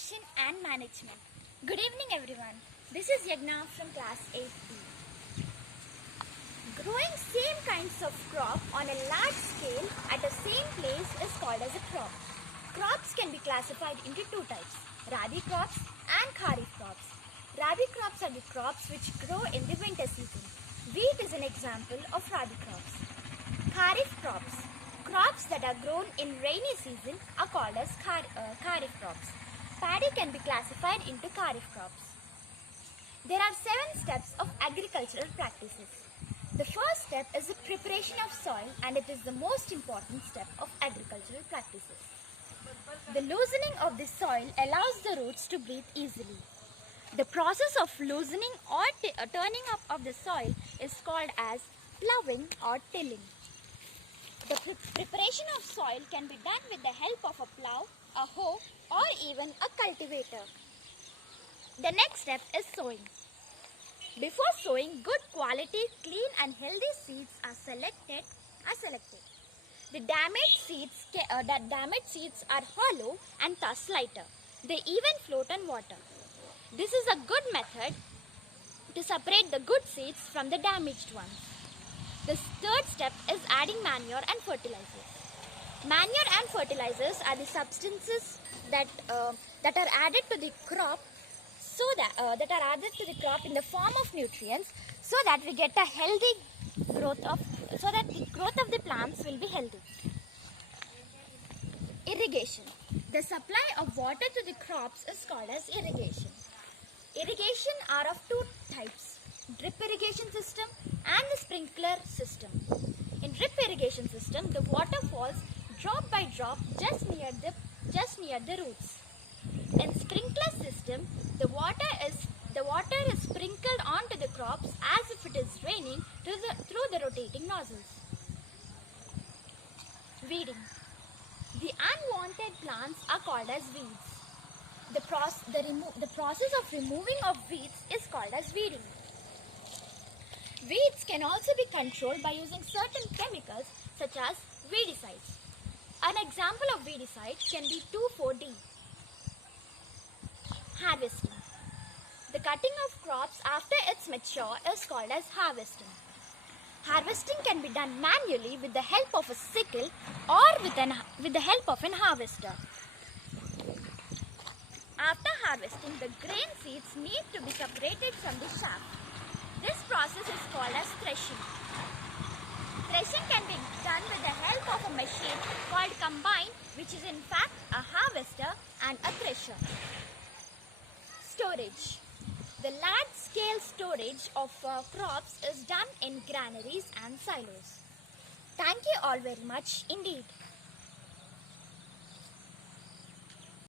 Production and Management. Good evening everyone. This is Yagna from class 8B. Growing same kinds of crop on a large scale at the same place is called as a crop. Crops can be classified into two types, rabi crops and kharif crops. Rabi crops are the crops which grow in the winter season. Wheat is an example of rabi crops. Kharif crops. Crops that are grown in rainy season are called as kharif crops. Paddy can be classified into kharif crops. There are 7 steps of agricultural practices. The first step is the preparation of soil, and it is the most important step of agricultural practices. The loosening of the soil allows the roots to breathe easily. The process of loosening or turning up of the soil is called as ploughing or tilling. The preparation of soil can be done with the help of a plough, a hoe, or even a cultivator. The next step is sowing. Before sowing, good quality, clean and healthy seeds are selected. The damaged seeds are hollow and thus lighter. They even float on water. This is a good method to separate the good seeds from the damaged ones. The third step is adding manure and fertilizers. Manure and fertilizers are the substances that are added to the crop, in the form of nutrients, so that we get a healthy growth of the plants will be healthy. Irrigation. The supply of water to the crops is called as irrigation. Irrigation are of two types, drip irrigation system and the sprinkler system. In drip irrigation system, the water falls drop by drop just near the roots. In sprinkler system, the water is sprinkled onto the crops as if it is raining through the rotating nozzles. Weeding. The unwanted plants are called as weeds. The process of removing of weeds is called as weeding. Weeds can also be controlled by using certain chemicals such as weedicides. An example of weedicide can be 2,4-D. Harvesting. The cutting of crops after it's mature is called as harvesting. Harvesting can be done manually with the help of a sickle or with the help of an harvester. After harvesting, the grain seeds need to be separated from the chaff. This process is called as threshing. Threshing can be done with the help of a machine called combine, which is in fact a harvester and a thresher. Storage. The large-scale storage of crops is done in granaries and silos. Thank you all very much indeed.